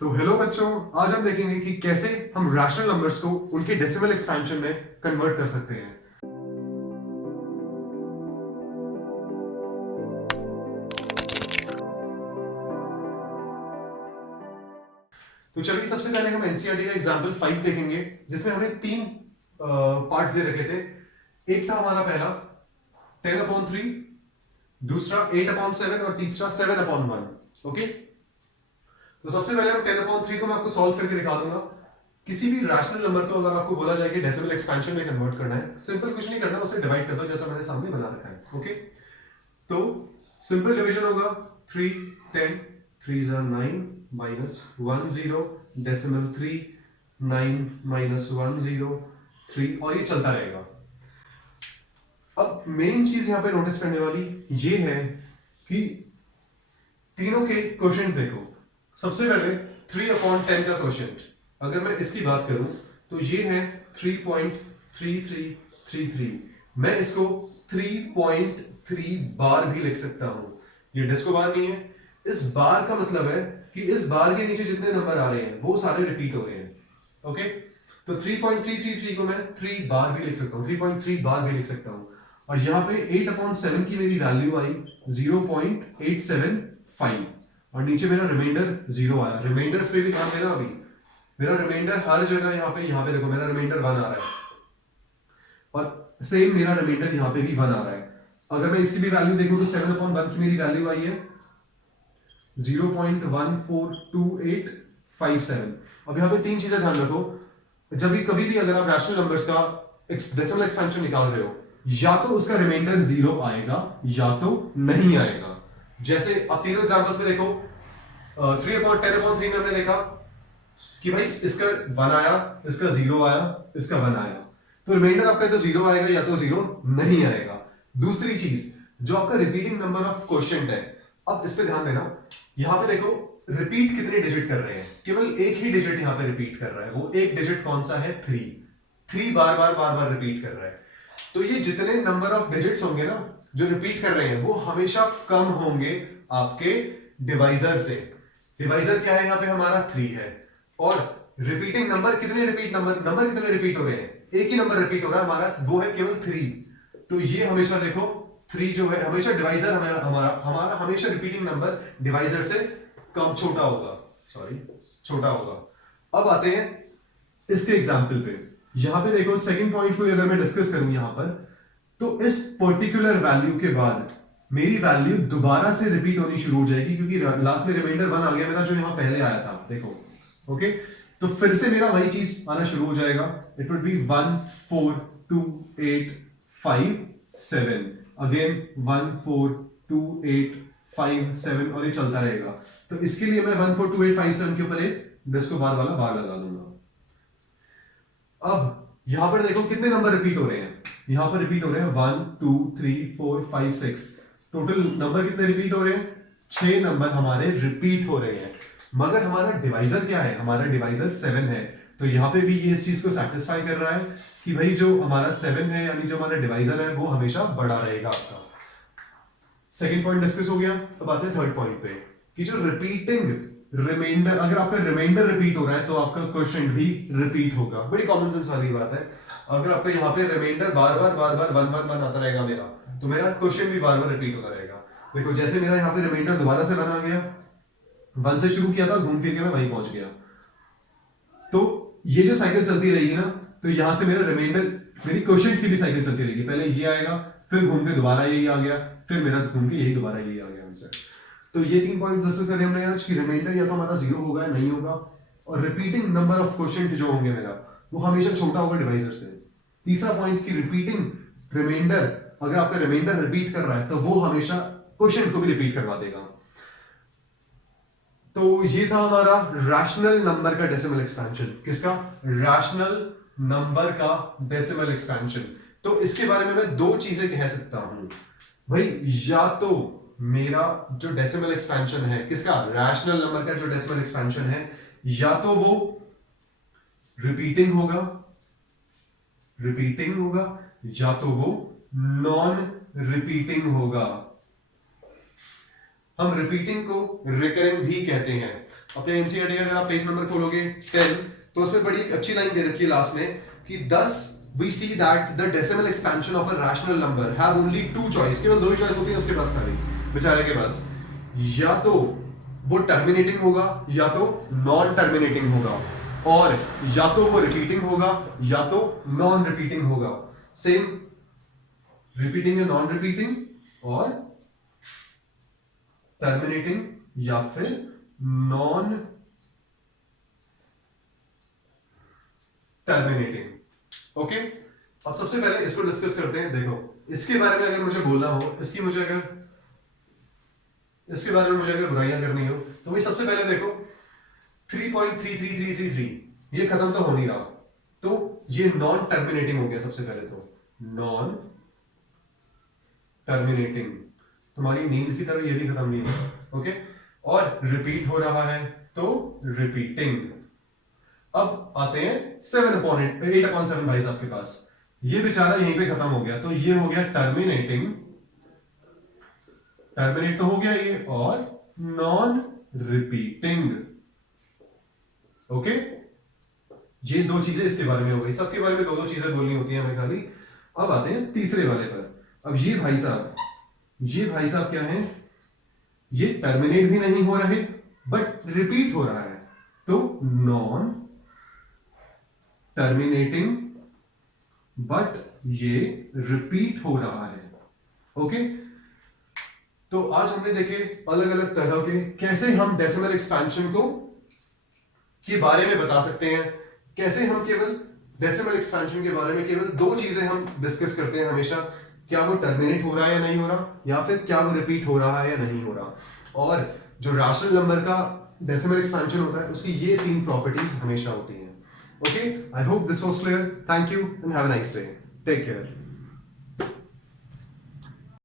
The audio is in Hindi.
तो हेलो बच्चों, आज हम देखेंगे कि कैसे हम रैशनल नंबर्स को उनके डेसिमल एक्सपेंशन में कन्वर्ट कर सकते हैं। तो चलिए सबसे पहले हम एनसीईआरटी का एग्जांपल 5 देखेंगे, जिसमें हमें तीन पार्ट्स दे रखे थे। एक था हमारा पहला 10/3, दूसरा 8/7 और तीसरा 7/1। ओके, तो सबसे पहले हम 10/3 को मैं आपको सॉल्व करके दिखा दूंगा। किसी भी रैशनल नंबर को अगर आपको बोला जाए कि डेसिमल एक्सपेंशन में कन्वर्ट करना है, सिंपल कुछ नहीं करना, उसे डिवाइड कर दो जैसा मैंने सामने बना रखा है। ओके, तो सिंपल डिवीजन होगा 3 10 3 9 -1 0 डेसिमल 3 9 -1 0 3 और ये चलता रहेगा। अब मेन चीज यहां पे नोटिस करने वाली ये है कि तीनों के क्वोशिएंट देखो। सबसे पहले 3/10 का क्वोशिएंट अगर मैं इसकी बात करूं तो ये है 3.3333। मैं इसको 3.3 बार भी लिख सकता हूं। ये डिस्को बार नहीं है। इस बार का मतलब है कि इस बार के नीचे जितने नंबर आ रहे हैं वो सारे रिपीट हो रहे हैं। ओके, तो 3.333 को मैं 3 बार भी लिख सकता हूं, 3.3 बार भी लिख सकता हूं। और यहां पे 8/7 की मेरी वैल्यू आई 0.875 और नीचे मेरा रिमाइंडर 0 आया। रिमाइंडर्स पे भी ध्यान देना। अभी मेरा रिमाइंडर हर जगह यहाँ पे देखो मेरा रिमाइंडर 1 आ रहा है और सेम मेरा रिमाइंडर यहाँ पे भी 1 आ रहा है। अगर मैं इसकी भी वैल्यू देखूं तो 7/1 की मेरी वैल्यू आई है 0.142857। अब यहाँ पे तीन चीजें ध्यान रखो। जब भी कभी भी अगर आप रैशनल नंबर्स का डेसिमल एक्सपेंशन निकाल रहे हो, या तो उसका रिमाइंडर 0 आएगा या तो नहीं आएगा। जैसे अब तीनों एग्जांपल्स में देखो, 3/10/3 में हमने देखा कि भाई इसका 1 आया, इसका 0 आया, इसका 1 आया, तो रिमाइंडर आपका तो 0 आएगा या तो 0 नहीं आएगा। दूसरी चीज, जो आपका रिपीटिंग नंबर ऑफ क्वोशिएंट है, अब इस पे ध्यान देना। यहां पे देखो रिपीट कितने डिजिट कर रहे हैं, केवल एक ही डिजिट यहां पे रिपीट कर रहा है। वो एक डिजिट कौन सा है? 3 बार बार रिपीट कर रहा है। तो ये जितने नंबर ऑफ डिजिट्स होंगे ना जो रिपीट कर रहे हैं, वो हमेशा कम होंगे आपके डिवाइजर से। डिवाइजर क्या है? यहां पे हमारा 3 है। और रिपीटिंग नंबर कितने रिपीट हो रहे हैं? एक ही नंबर रिपीट हो रहा है हमारा, वो है केवल 3। तो ये हमेशा देखो 3 जो है हमेशा डिवाइजर हमारा हमेशा रिपीटिंग नंबर डिवाइजर से कम छोटा होगा, छोटा होगा। अब आते हैं इसके एग्जाम्पल पे। यहां पे देखो सेकंड पॉइंट को अगर मैं डिस्कस करूं यहां पर, तो इस पर्टिकुलर वैल्यू के बाद मेरी वैल्यू दोबारा से रिपीट होनी शुरू हो जाएगी, क्योंकि लास्ट में रिमाइंडर 1 आ गया मेरा, जो यहां पहले आया था। देखो ओके, तो फिर से मेरा वही चीज आना शुरू हो जाएगा। इट वुड बी 1 4 2 8 5 7 अगेन 1 4 2 8 5 7 और ये चलता रहेगा। तो इसके लिए मैं 1 4 2 8 5 7 के ऊपर एक डिस्को बार वाला बार लगा दूंगा। अब यहां पर देखो कितने नंबर रिपीट हो रहे हैं। यहां पर रिपीट हो रहे हैं 1 2 3 4 5 6। टोटल नंबर कितने रिपीट हो रहे हैं? 6 नंबर हमारे रिपीट हो रहे हैं। मगर हमारा डिवाइजर क्या है? हमारा डिवाइजर 7 है। तो यहां पे भी ये इस चीज को सेटिस्फाई कर रहा है कि भाई जो हमारा 7 है, यानी जो हमारा डिवाइजर है, वो हमेशा बड़ा रहेगा आपका। सेकंड पॉइंट डिस्कस हो गया। अब आते हैं थर्ड पॉइंट पे कि जो रिपीटिंग रिमाइंडर, अगर आपका रिमाइंडर रिपीट हो रहा है तो आपका क्वोशिएंट भी रिपीट होगा। बड़ी कॉमन सेंस वाली बात है। अगर आपका यहाँ पे रिमाइंडर बार बार 1 आता रहेगा मेरा, तो मेरा क्वोशिएंट भी बार बार रिपीट होता रहेगा। देखो जैसे मेरा यहाँ पे रिमाइंडर दोबारा से 1 आ गया, 1 से शुरू किया था, घूम फिर के मैं वहीं पहुंच गया। तो ये जो साइकिल चलती रहेगी ना, तो यहां से मेरा रिमाइंडर, मेरी क्वोशिएंट की भी साइकिल चलती रहेगी। पहले ये आएगा, फिर घूम के दोबारा यही आ गया, फिर मेरा घूम के यही दोबारा यही आ गया आंसर। तो ये 3 पॉइंट्स डिस्कस करें हमने आज कि रिमाइंडर या तो हमारा 0 होगा या नहीं होगा, और रिपीटिंग नंबर ऑफ क्वोशिएंट जो होंगे मेरा, वो हमेशा छोटा होगा डिवाइजर से। तीसरा पॉइंट कि रिपीटिंग रिमाइंडर, अगर आपका रिमाइंडर रिपीट कर रहा है तो वो हमेशा क्वोशिएंट को भी रिपीट करवा देगा। तो ये था हमारा रैशनल नंबर का डेसिमल एक्सपेंशन। किसका? रैशनल नंबर का डेसिमल एक्सपेंशन। तो इसके बारे में मैं 2 चीजें कह सकता हूं भाई। या तो मेरा जो डेसिमल एक्सपेंशन है, किसका? रैशनल नंबर का जो डेसिमल एक्सपेंशन है, या तो वो रिपीटिंग होगा, या तो वो नॉन रिपीटिंग होगा। हम रिपीटिंग को रिकरिंग भी कहते हैं। अपने एनसीईआरटी का अगर आप पेज नंबर खोलोगे 10, तो उसमें बड़ी अच्छी लाइन दे रखी है लास्ट में कि thus we see that the decimal expansion of a rational number have only two choice, केवल दो ही चॉइस होती है उसके पास, खाली बेचारे के पास, या तो वो टर्मिनेटिंग होगा या तो नॉन टर्मिनेटिंग होगा, और या तो वो रिपीटिंग होगा या तो नॉन रिपीटिंग होगा। सेम रिपीटिंग या नॉन रिपीटिंग, और टर्मिनेटिंग या फिर नॉन टर्मिनेटिंग। ओके, अब सबसे पहले इसको डिस्कस करते हैं। देखो, इसके बारे में अगर मुझे बोलना हो, इसके बारे में मुझे अगर बुराइयां करनी हो, तो भाई सबसे पहले देखो 3.33333 ये खत्म तो हो नहीं रहा, तो ये नॉन टर्मिनेटिंग हो गया। सबसे पहले तो नॉन टर्मिनेटिंग, तुम्हारी नींद की तरह ये भी खत्म नहीं है। ओके, और रिपीट हो रहा है तो रिपीटिंग। अब आते हैं 8/7 भाई साहब के पास, ये बेचारा यहीं पे खत्म हो गया, तो ये हो गया टर्मिनेटिंग, टर्मिनेट तो हो गया ये, और नॉन रिपीटिंग। ओके, ये दो चीजें इसके बारे में हो गई। सबके बारे में दो दो चीजें बोलनी होती है हमें खाली। अब आते हैं तीसरे वाले पर। अब ये भाई साहब क्या है, ये टर्मिनेट भी नहीं हो रहे बट रिपीट हो रहा है, तो नॉन टर्मिनेटिंग बट ये रिपीट हो रहा है। ओके, तो आज हमने देखे अलग अलग तरह के कैसे हम डेसिमल एक्सपेंशन के बारे में बता सकते हैं, कैसे हम केवल डेसिमल एक्सपेंशन के बारे में केवल दो चीजें हम डिस्कस करते हैं हमेशा, क्या वो टर्मिनेट हो रहा है या नहीं हो रहा, या फिर क्या वो रिपीट हो रहा है या नहीं हो रहा। और जो रैशनल नंबर का डेसिमल एक्सपेंशन होता है उसकी ये तीन प्रॉपर्टीज हमेशा होती हैं। Okay, I hope this was clear. Thank you and have a nice day. Take care.